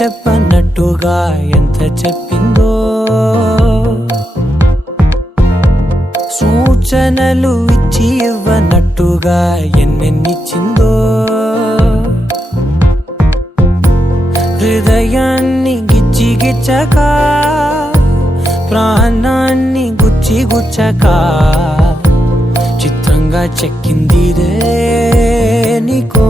చెప్పనట్టుగా ఎంత చెప్పిందో, సూచనలు ఇచ్చి ఇవ్వనట్టుగా ఎన్నెన్నిచ్చిందో, హృదయాన్ని గిచ్చి గిచ్చక ప్రాణాన్ని గుచ్చి గుచ్చక చిత్రంగా చెక్కింది రే నీకో.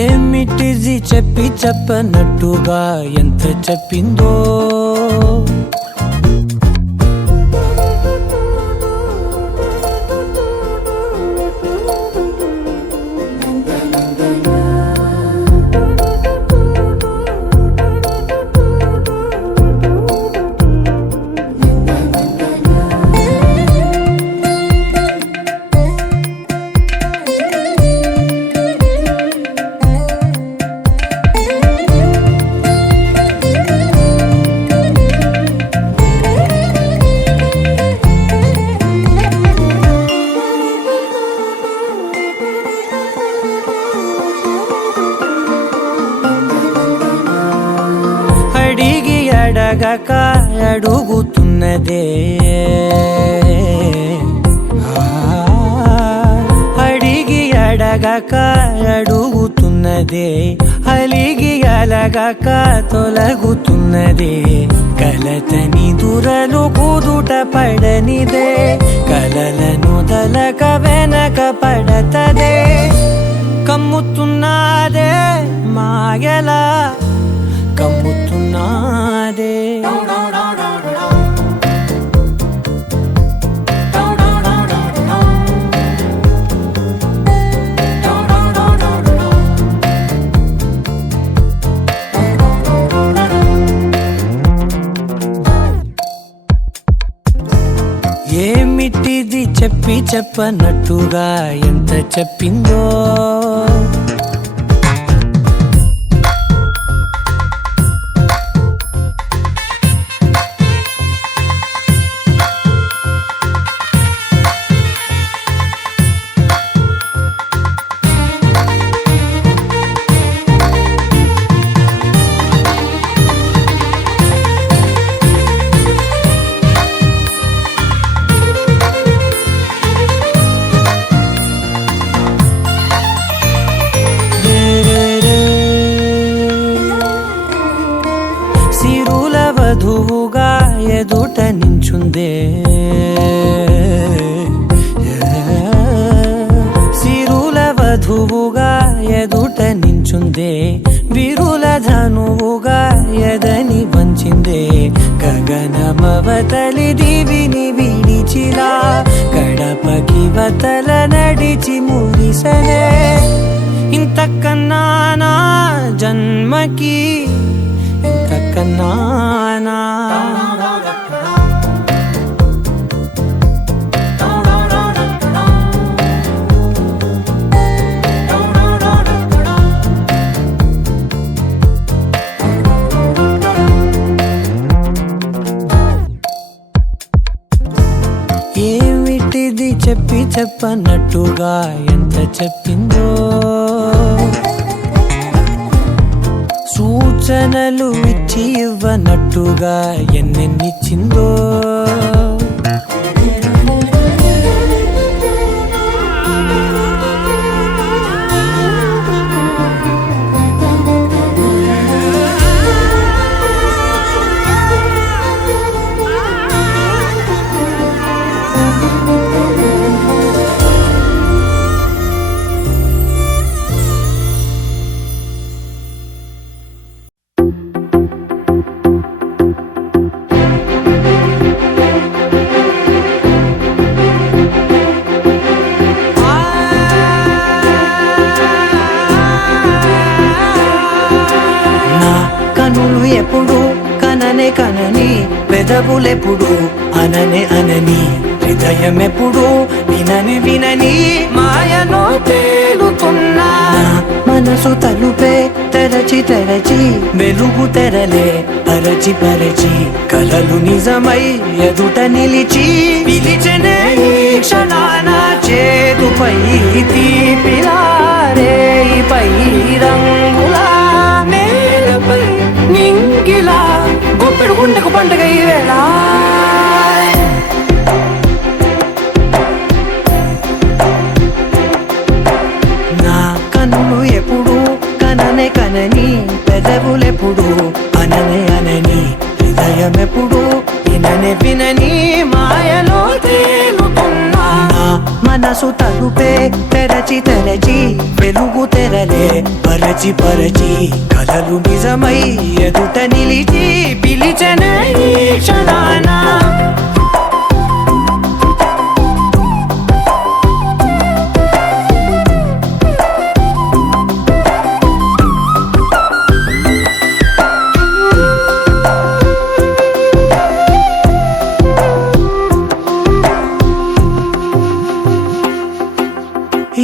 ఏమిటిది చెప్పి చెప్పనట్టుగా ఎంత చెప్పిందో, అడిగి అడగక అడుగుతున్నదే, అడిగి అడగక అడుగుతున్నదే, అలిగి అలగక తొలగుతున్నదే, కలతని దురలు కుదుట పడనిదే, కలలను దలక వెనక పడతదే, కమ్ముతున్నదే మాయలా కమ్ముతున్నదే. ఏమిటిది చెప్పి చెప్పనట్టుగా ఎంత చెప్పిందో, వధువుగా ఎదుట నించుందే, సిరుల వధువుగా ఎదుట నించుందే, విరుల ధనువుగా ఎదని వంచిందే, గగనమవతలి దివిని విడిచిలా గడపకి వతల నడిచి మురిసనే, ఇంతకన్నా నా జన్మకి ఇంతకన్నా. ఏమిటిది చెప్పి చెప్పనట్టుగా ఎంత చెప్పిందో, సూచనలు ఇచ్చి ఇవ్వనట్టుగా ఎన్నెన్నిచ్చిందో, ఎప్పుడు కననే కనని పెదవులెప్పుడు అననే అనని హృదయం ఎప్పుడు వినని వినని మాయలో తేలుతున్నా మనసు తలుపే తెరచి తెరచి వెలుగు తెరలే పరచి పరచి కలలు నిజమై ఎదుట నిలిచి పిలిచనే ఈ క్షణాన చేతుపై తీపిలారే పై రంగులా నేలపై నింగిలా గుప్పెడు గుండెకు పండుగ ఈ వేళ నా కన్నులు ఎప్పుడు కననే కనని పెదవులెప్పుడు అననే అనని హృదయం ఎప్పుడు విననే వినని మాయలో తేలుతున్నా నా మనసు తలుపే తెరచి తెరచి వెలుగు తెరలే పరచి పరచి కలలు నిజమై ఎదుట నిలిచి పిలిచనే ఈ క్షణాన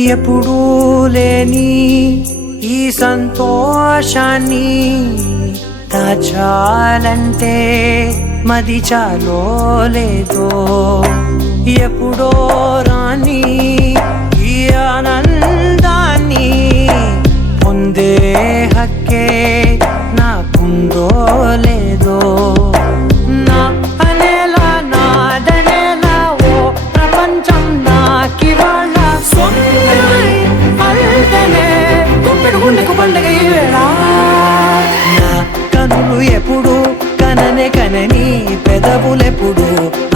ఎప్పుడూ లేని ఈ సంతోషాన్ని దాచాలంటే మది చాలో లేదో ఎప్పుడో రాని ఈ ఆనందాన్ని పొందే హక్కే నాకుందో లేదో నా అనేలా నాదనేలా ఓ ప్రపంచం నాకివాళ్ళ గుండెకు పండుగ ఈ వేళ నా కనులు ఎప్పుడు కననే కనని పెదవులెప్పుడు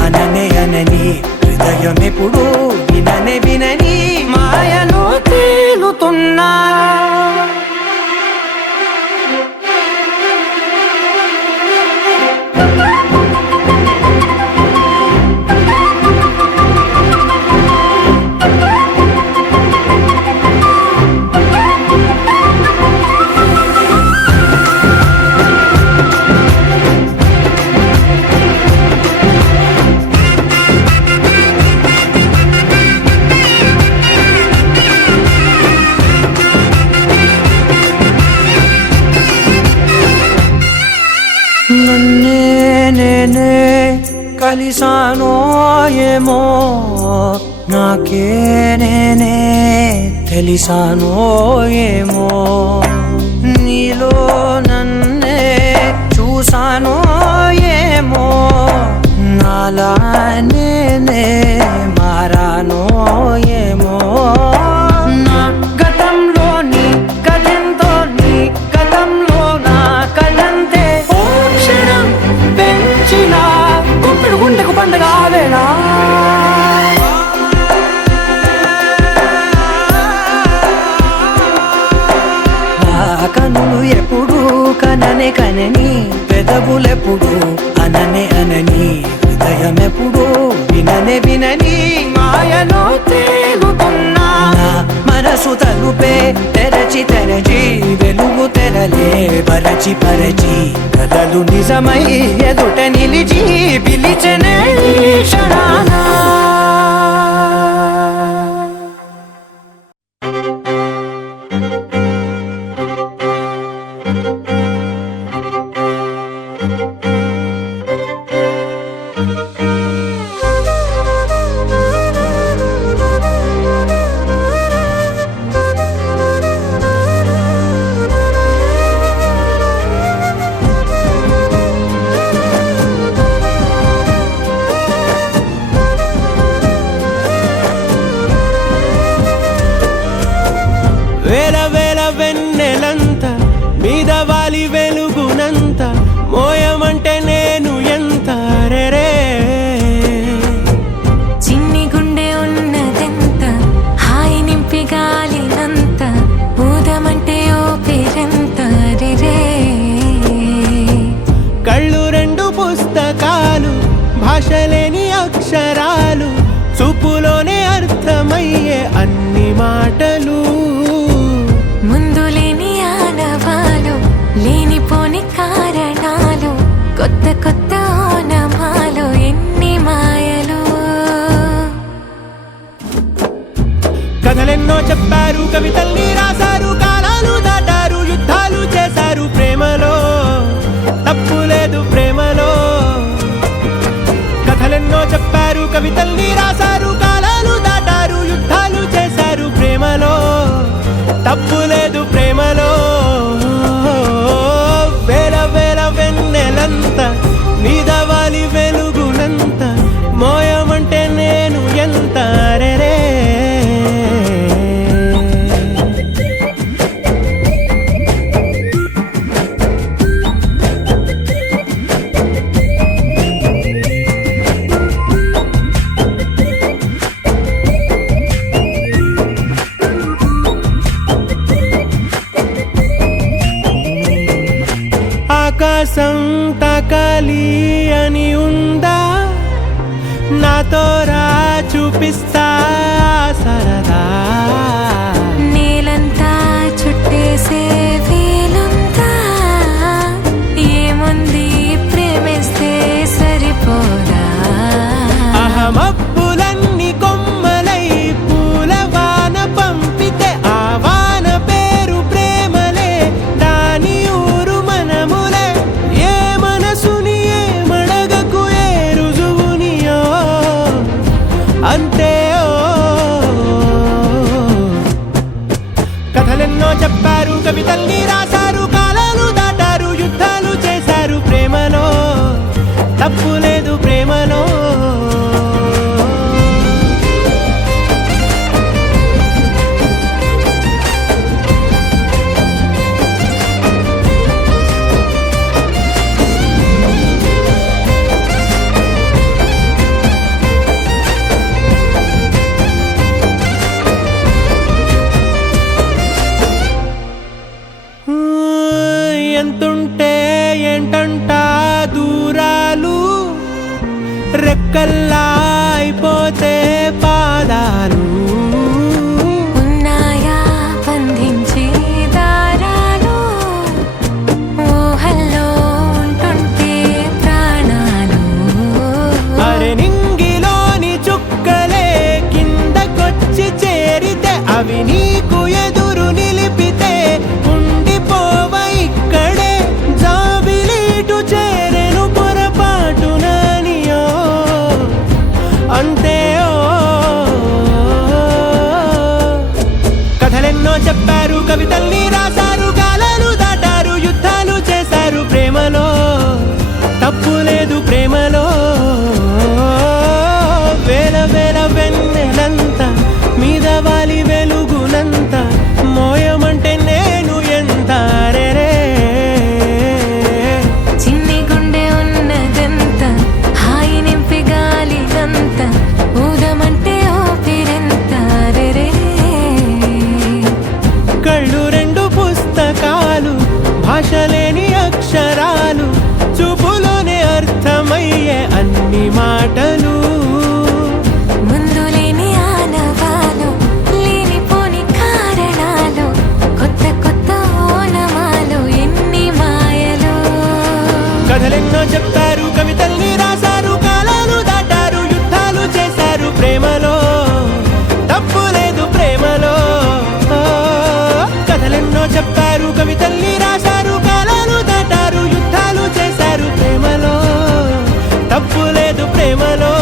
అననే అనని హృదయం ఎప్పుడు విననే వినని మాయలో తేలుతున్నా నన్నే నేనే కలిసానో ఏమో నాకే నేనే తెలిసానో ఏమో నీలో నన్నే చూసానో ఏమో నాలా నేనే మారానో ఏమో నా గతంలోని కథంతో నీ గతంలో నా కథంతే గుప్పెడు గుండెకు పండుగ వేళ నా కనులు ఎప్పుడు కననే కనని పెదవులెప్పుడు అననే అనని హృదయం ఎప్పుడు విననే వినని మాయలో తేలుతున్నా నా మనసు తలుపే తెరచి తెరచి వెలుగు తెరలే పరచి పరచి కలలు నిజమై ఎదుట నిలిచి పిలిచనే ఈ క్షణాన వేల వేల వెన్నెలంత మీద వాలి వెలుగునంత మోయమంటే నేను ఎంత రే చిన్ని గుండె ఉన్నదెంత హాయి నింపి గాలినంత ఊదమంటే ఓ పేరెంత రే కళ్ళు రెండు పుస్తకాలు భాషలేని అక్షరాలు చూపులోనే అర్థమయ్యే అన్ని మాటలు ముందు లేని ఆనవాలు లేనిపోని కారణాలు కొత్త కొత్త ఓనమాలు ఎన్ని మాయలు కావాలి అని ఉందా నాతో రా చూపిస్తా సరదా నేలంతా చుట్టేసే వీలుందా ఏముంది ప్రేమిస్తే సరిపోదా అహమబ్బులన్నీ కొమ్మలై పూలవాన పంపితే ఆ వాన పేరు ప్రేమలే దాని ఊరు మనములే ఏ మనసుని ఏ మడగకు ఏ రుజువునియో అంతే కథలెన్నో చెప్పారు కవితల్ని రాశారు కాలాలు దాటారు యుద్ధాలు చేశారు ప్రేమలో తప్పు లేదు ప్రేమలో ఎంతుంటే ఏంటంట దూరాలు రెక్కల్లా అయిపోతే పాదాలు ఉన్నాయా బంధించే దారాలు ఊహల్లో ఉంటుంటే ప్రాణాలు అరే నింగిలోని చుక్కలే కిందకొచ్చి చేరితే అవి నీకు ఎదురు నిలిపితే ఉండిపోవ ఇక్కడే జాబిలీటు చేరెను పొరపాటు నానియో అంతే కథలెన్నో చెప్పారు కవితల్ని రాశారు కాలాలు దాటారు యుద్ధాలు చేశారు ప్రేమలో తప్పు లేదు ప్రేమలో వేల వేల వెన్నెలంతా మీద వాలి వెలుగునంత మోయమంటే నేను ఎంత రే చిన్ని గుండె ఉన్నదంత హాయి నింపి గాలినంత ఊదమంటే ఊపిరెంత రే కళ్ళు రెండు పుస్తకాలు భాష లేని అక్షరాలు చూపులోనే అర్థమయ్యే అన్ని మాటలు ముందు లేని ఆనవాలు లేనిపోని కారణాలు కొత్త కొత్త ఓనమాలు ఎన్ని మాయలు కథలెన్నో చెప్తారు కవితల్ని రాశారు కాలాలు దాటారు యుద్ధాలు చేశారు ప్రేమలో తప్పు లేదు ప్రేమలో కథలెన్నో చెప్పారు కవితల్ని రాశారు కాలాలు దాటారు యుద్ధాలు చేశారు ప్రేమలో తప్పు లేదు ప్రేమలో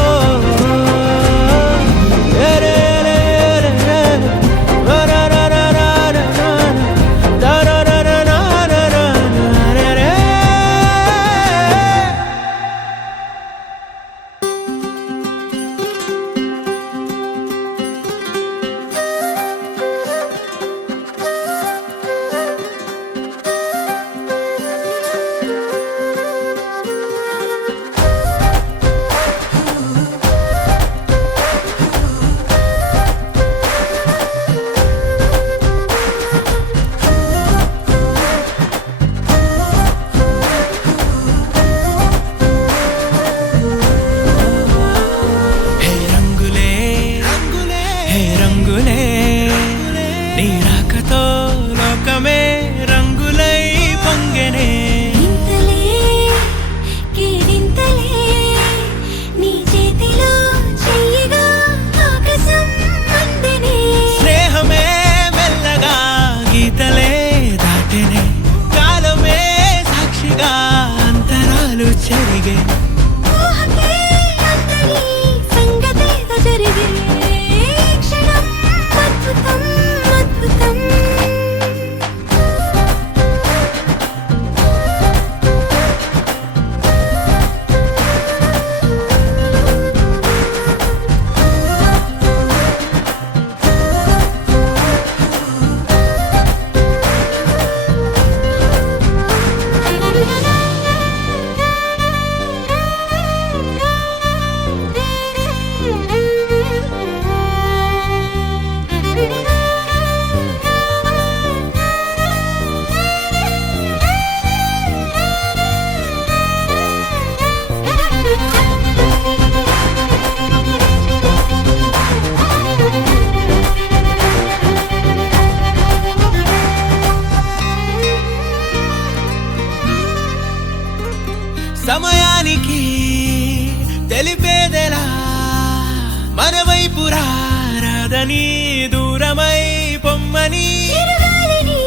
కాదని దూరమై పొమ్మని చిరుగాలిని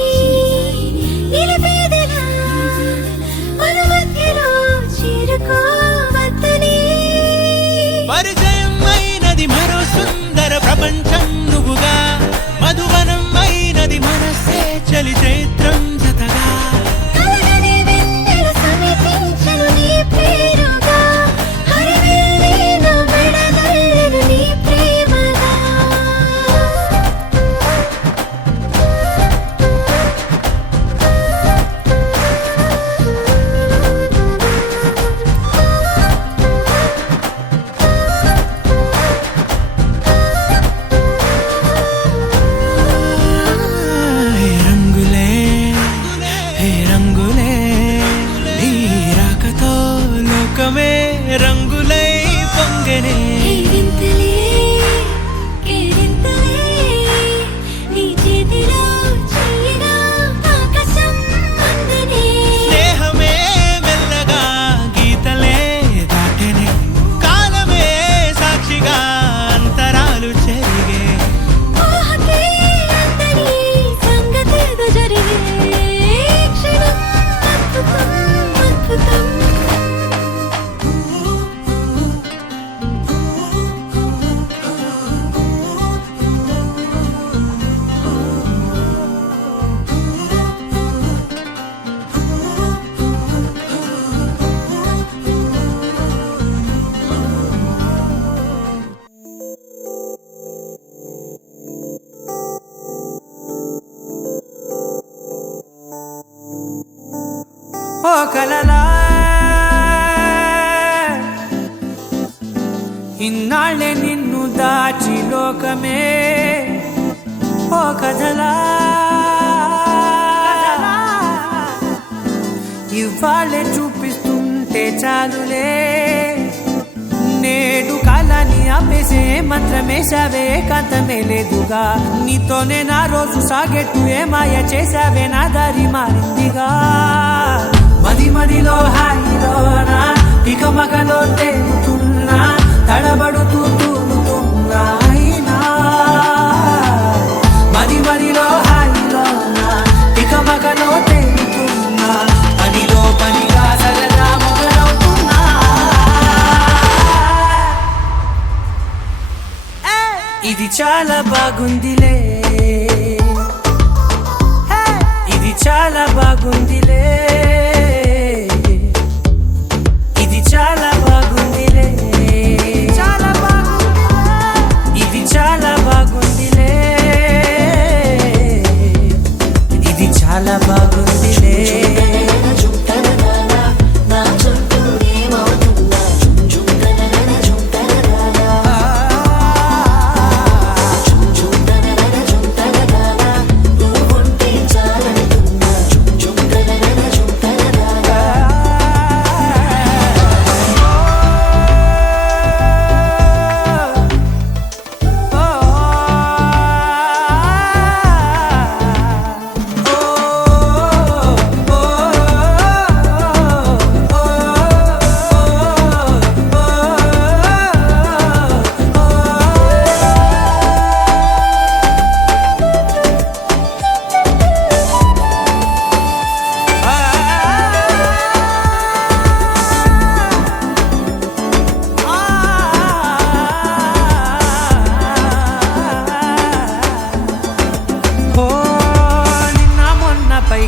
నిలబెదలా మన మధ్యలో చేరుకోవద్దని పరిచయం అయినది మరో సుందర ప్రపంచం నువ్వుగా మధువనం అయినది మనస్సే చలి చైత్రం జతగా కలగని వెన్నెల సమీపించను నీ పేరుగా హరివెల్లి నా మెడదల్లెను నీ ప్రేమగా హే రంగులే హే రంగులే నీ రాకతో లోకమే రంగులై పొంగనే కేరింతలే కేరింతలే నీ చేతిలో చెయ్యిగా ఆకాశం అందనే స్నేహమే మెల్లగా గీతలే దాటెనే కాలమే సాక్షిగా అంతరాలు చెరిగే ఊహకే అందని సంగతేదో జరిగే క్షణం అద్భుతం అద్భుతం ఓ కలలా ఇన్నాళ్ళే నిన్ను దాచి లోకమే ఓ కథలా ఇవాళ్ళే చూపిస్తుంటే చాలులే నేడు కాలాన్ని ఆపేసే మంత్రమేశావే కాంతమే లేదుగా నీతోనే నా రోజు సాగెట్టు ఏ మాయ చేశావే నా దారి మారిందిగా మది మదిలో హాయిలోనా ఇక మగలో తేలుతున్నా తడబడుతూ తూలుతున్నా అయినా మది మదిలో హాయిలోనా ఇక మగలో తేలుతున్నా పనిలో పనిగా సరదా మొదలవుతున్నా ఇది చాలా బాగుందిలే ఇది చాలా బాగుందిలే ఇది చాలా బాగుందిలే చాలా బాగుందిలే ఇది చాలా బాగుందిలే ఇది చాలా బాగుందిలే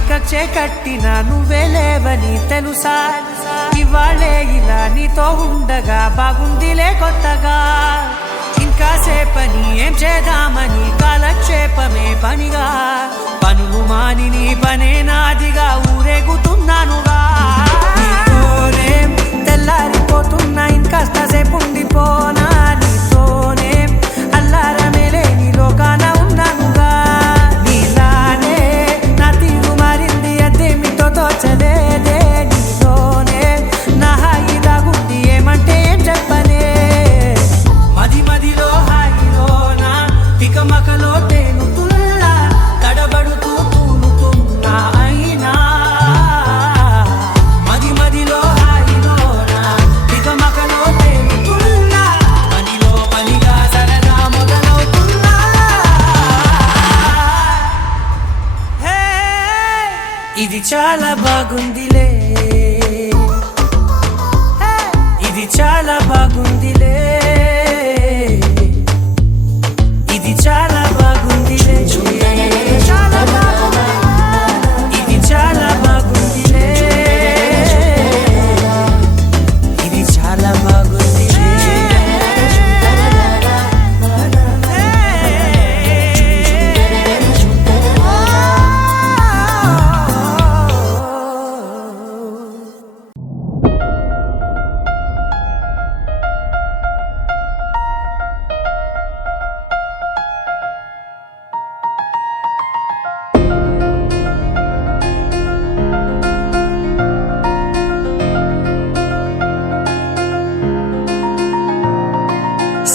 కచ్చే కట్టినా నువ్వే లేవని తెలుసా ఇవాళే ఇలా నీతో ఉండగా బాగుందిలే కొత్తగా ఇంకా సేపని ఏం చేద్దామని కాలక్షేపమే పనిగా పనులు మాని నీ పనే నాదిగా ఊరేగుతున్నానుగా నీతోనే తెల్లారిపోతున్నా ఇంకాస్త సేపు ఉండిపోనా నీతోనే అల్లారమే లేని లోకాన ఉన్నానుగా నీలానే నా తీరు మారింది అదేమిటో తోచలేదే నీతోనే నా హాయి దాగుంది ఏమంటే ఏం చెప్పనే మది మదిలో హాయిలోనా తికమకలో తేలుతున్నా తడబడుతూ తూలుతున్నా అయినా మది మదిలో హాయిలోనా తికమకలో తేలుతున్నా చాలా బాగుందిలే, ఇది చాలా బాగుందిలే, ఇది చాలా బాగుందిలే, చాలా బాగుంది, ఇది చాలా బాగుందిలే, ఇది చాలా బాగుందిలే.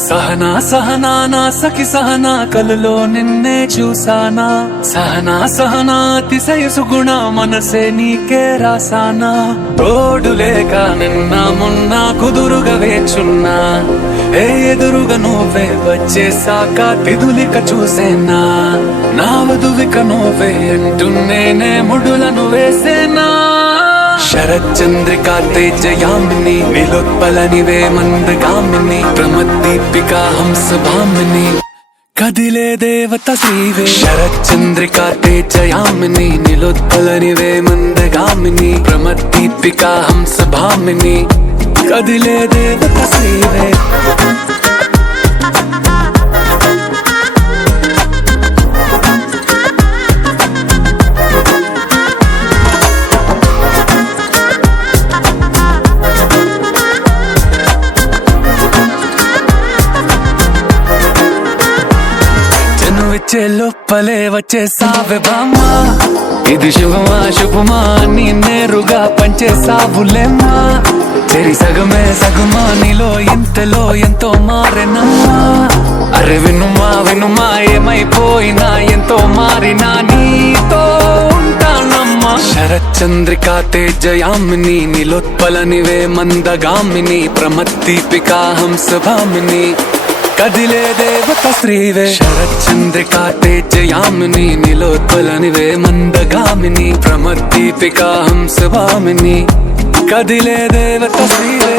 సహనా సహనా నా సఖి సహనా కలలో నిన్నే చూసానా, సహనా సహనా అతిశయ సుగుణ మనసే నీకే రాసానా, తోడు లేక నిన్న మొన్న కుదురుగా వేచున్నా, ఏ ఎదురుగా నువ్వే వచ్చేసాక తిదులిక చూసేనా, నా వధువిక నువ్వే అంటున్నేనే ముడులను వేసేనా. శరచంద్రికా తేజయామిని నిలోత్పలనివే మందగామిని ప్రమద్దీపికా హంసభామిని కదిలే దేవత శ్రీవే. శరచంద్రికా తేజయామిని నిలోత్పలనివే మందగామిని ప్రమద్దీపికా హంసభామిని కదిలే దేవత శ్రీవే. వచ్చే లోపలే వచ్చేసావే బామ్మా, ఇది శుభమా శుభమా నీ నేరుగా పంచేసావులేమ్మా, చెరి సగమే సగమా నీలో ఇంతలో ఎంతో మారెనమ్మా, అరే వినుమా వినుమా ఏమైపోయినా ఎంతో మారినా నీతో ఉంటానమ్మా. శరచంద్రికా తేజయామిని నిలోత్పలనివే మందగామిని ప్రమద్దీపికా హంసభామిని కదిలే దేవత శ్రీవే. శరచంద్రికా తేజయామిని నిలోత్పలనివే మందగామిని ప్రమద్దీపికా హంసభామిని కదిలే దేవత శ్రీవే.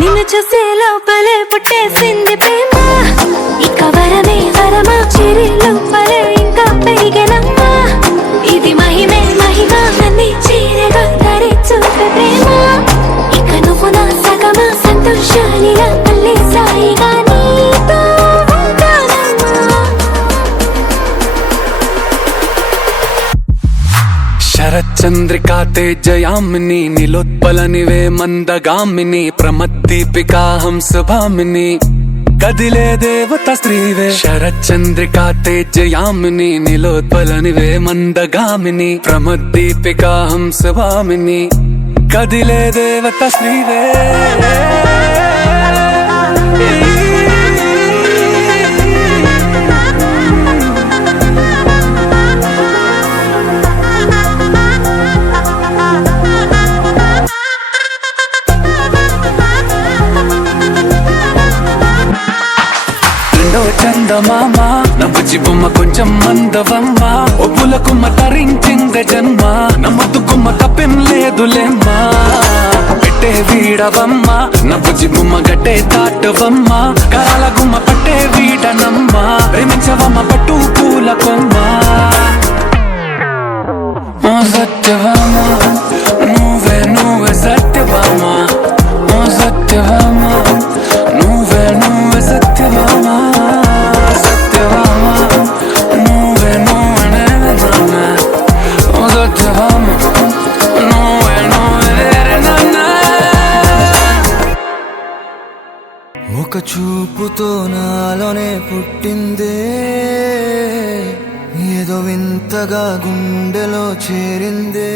నిన్ను చూసే లోపలే పుట్టేసింది ప్రేమ, ఇక వరమే వరమా చిరి లోపలే ఇంకా పెరిగెనమ్మా, ఇది మహిమే మహిమ అన్ని చీరగా ధరి చూపే ప్రేమ, ఇక నువ్వు నా సగమా సంతోషాలిగా మళ్ళీ సాయిగా నీతో ఉంటానమ్మా. శరచంద్రికా తేజయామిని నిలోత్పలనివే మందగామిని ప్రమద్దీపికా హంసభామిని కదిలే దేవత శ్రీవే. శరచంద్రికా తేజయామిని నిలోత్పలనివే మందగామిని ప్రమద్దీపికా హంసభామిని కదిలే దేవత శ్రీవే. చందమామ నవ్వుచి బొమ్మ కొంచెం మందవమ్మ, ఒప్పుల కుమ్మ తరించిందే జన్మ, నమ్మద్దు కుమ్మ తప్పేం లేదులేమ్మా, పెట్టే వీడవమ్మ నవ్వుచి బొమ్మ గట్టే దాటవమ్మ, కాల గుమ్మ పట్టే వీడనమ్మ, ప్రేమించవమ్మ పట్టు పూల కొమ్మ. ఓ సత్యవామ నువ్వే నువ్వే సత్యవామ, ఓ సత్యవామ నువ్వే నువ్వే సత్యవామ, సత్యవామ నువ్వే నువ్వే నాన్న, ఓ సత్యవామ నువ్వే నువ్వే నాన్న. ఒక చూపుతో నాలోనే పుట్టిందే, ఏదో వింతగా గుండెలో చేరిందే,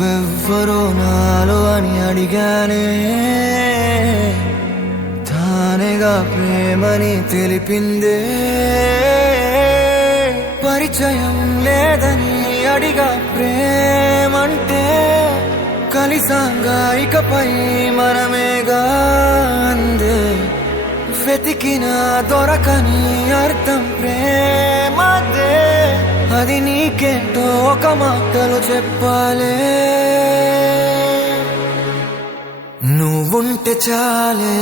నువ్వెవ్వరో నాలో అని అడిగానే, తానేగా ప్రేమని తెలిపిందే. పరిచయం లేదని అడిగా ప్రేమంటే, కలిసాంగా ఇకపై మనమేగా అందే. వెతికిన దొరకని అర్థం ప్రేమదే, అది నీకేంటో ఒక మాటలు చెప్పాలే. నువ్వుంటే చాలే,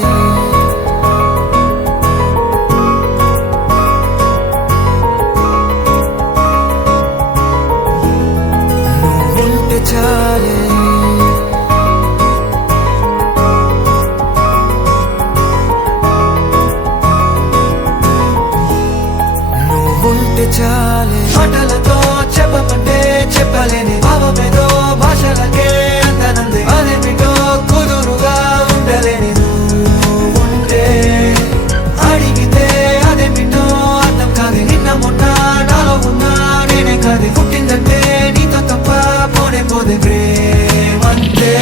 నువ్వుంటే చాలే, నువ్వుంటే చాలే. మాటలతో చెప్పమంటే చెప్పలేని భావమేదో భాషలకే అందనంది. అదేమిటో కుదురుగా ఉండలేని నువ్వుంటే, అడిగితే అదేమిటో అర్థం కాదు. నిన్న మొన్న నాలో ఉన్నా నేనే కాదు. పుట్టిందంటే నీతో తప్ప పోనే పోదే ప్రేమంతే.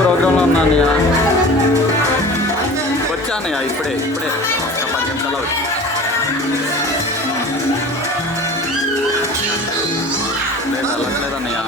ప్రోగ్రాంలో ఉన్నా అన్నయ్య. వచ్చా అన్నయ్య ఇప్పుడే ఒక 10 నిమిషాలు వచ్చి. వెళ్ళట్లేదన్నయ్య.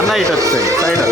అన్న ఇటు వస్తాయి సైడ్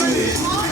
Thank you.